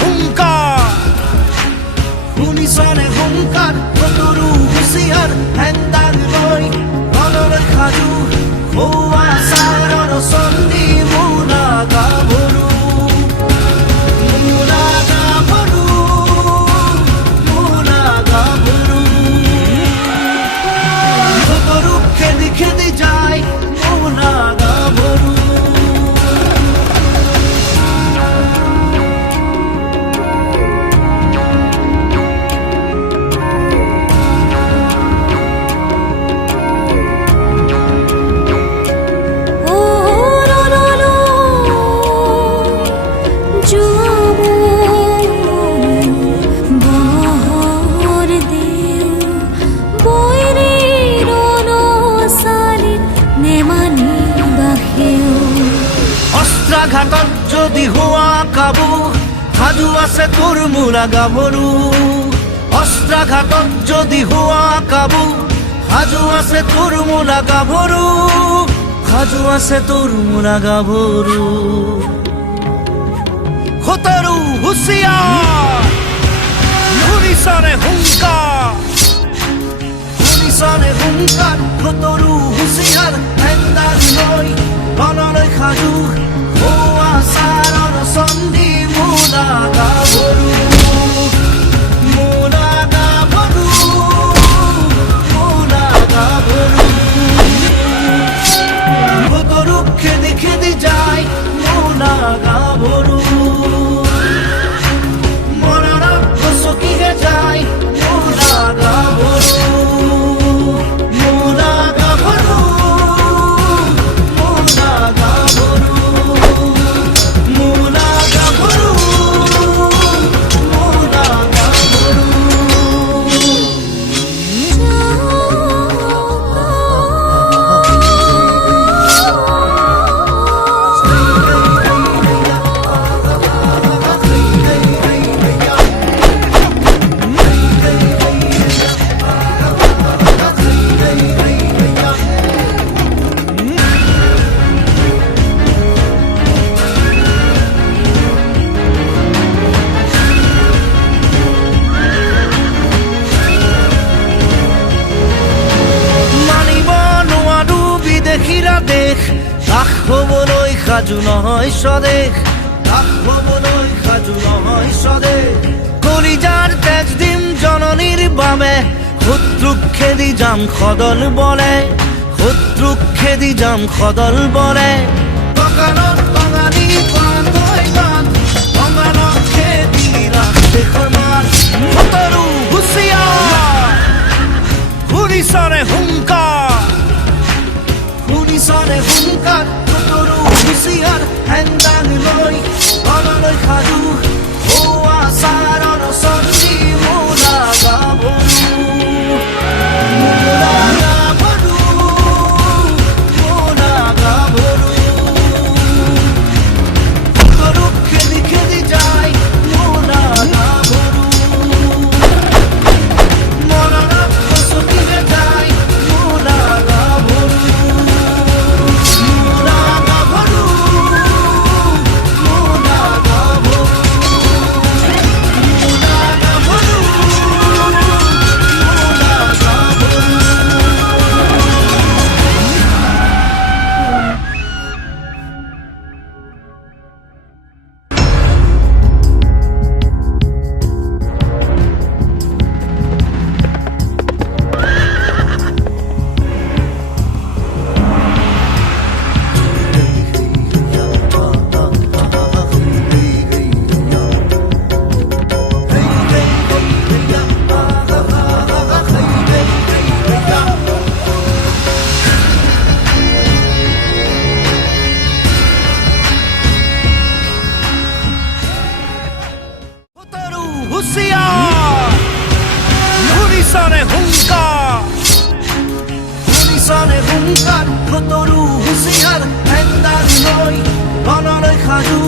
হুংকাৰ শুনিছনে হুংকাৰ কতৰু হুঁচিয়াৰ হেংদাং লৈ মনলৈ সাজু খোৱা চাৰৰ চন্দী মুনা গাভৰু মুনা গাভৰু মুনা গাভৰু কতৰু খেদি খেদি যায় মুনা গাভৰু ঘাটত যদি হোৱা কাবু সাজু আছে তোৰ মুনা গাভৰু অস্ত্ৰাঘাতত যদি হোৱা কাবু সাজু আছে তোৰ মুনা গাভৰু সাজু আছে তোৰ মুনা গাভৰু কতৰু হুঁচিয়াৰ শুনিছনে হুংকাৰ শুনিছনে হুংকাৰ কতৰু হুঁচিয়াৰ হেংদাং লৈ মনলৈ সাজু খোৱা চাৰৰ চন্দী মুনা গাভৰু মুনা গাভৰু মুনা গাভৰু কতৰু খেদি খেদি যায় মুনা গাভৰু মনত গচকিহে যায় মুনা গাভৰু মুনা গাভৰু মুনা গাভৰু মুনা গাভৰু মুনা গাভৰু দাস হবলৈ সাজু নহয় স্বদেশ দাস হবলৈ সাজু নহয় স্বদেশ কলিজাৰ তেজ দিম জননীৰ বাবে শত্ৰুক খেদি যাম সদল বলে শত্ৰুক খেদি যাম সদল বলে টকানত টঙালি পাতৈ গান টঙানত খেদি ৰাস দেশৰ মান কতৰু হুঁচিয়াৰ শুনিছনে হুংকাৰ শুনিছনে হুংকাৰ কতৰু হুঁচিয়াৰ হেংদাং লৈ মনলৈ সাজু খোৱা চাৰৰ চন্দী মুনা গাভৰু মুনা গাভৰু মুনা গাভৰু কতৰু খেদি খেদি যায় মুনা গাভৰু মনত গচকিহে যায় মুনা গাভৰু শুনিছনে হুংকাৰ শুনিছনে হুংকাৰ কতৰু হুঁচিয়াৰ হেংদাং লৈ মনলৈ সাজু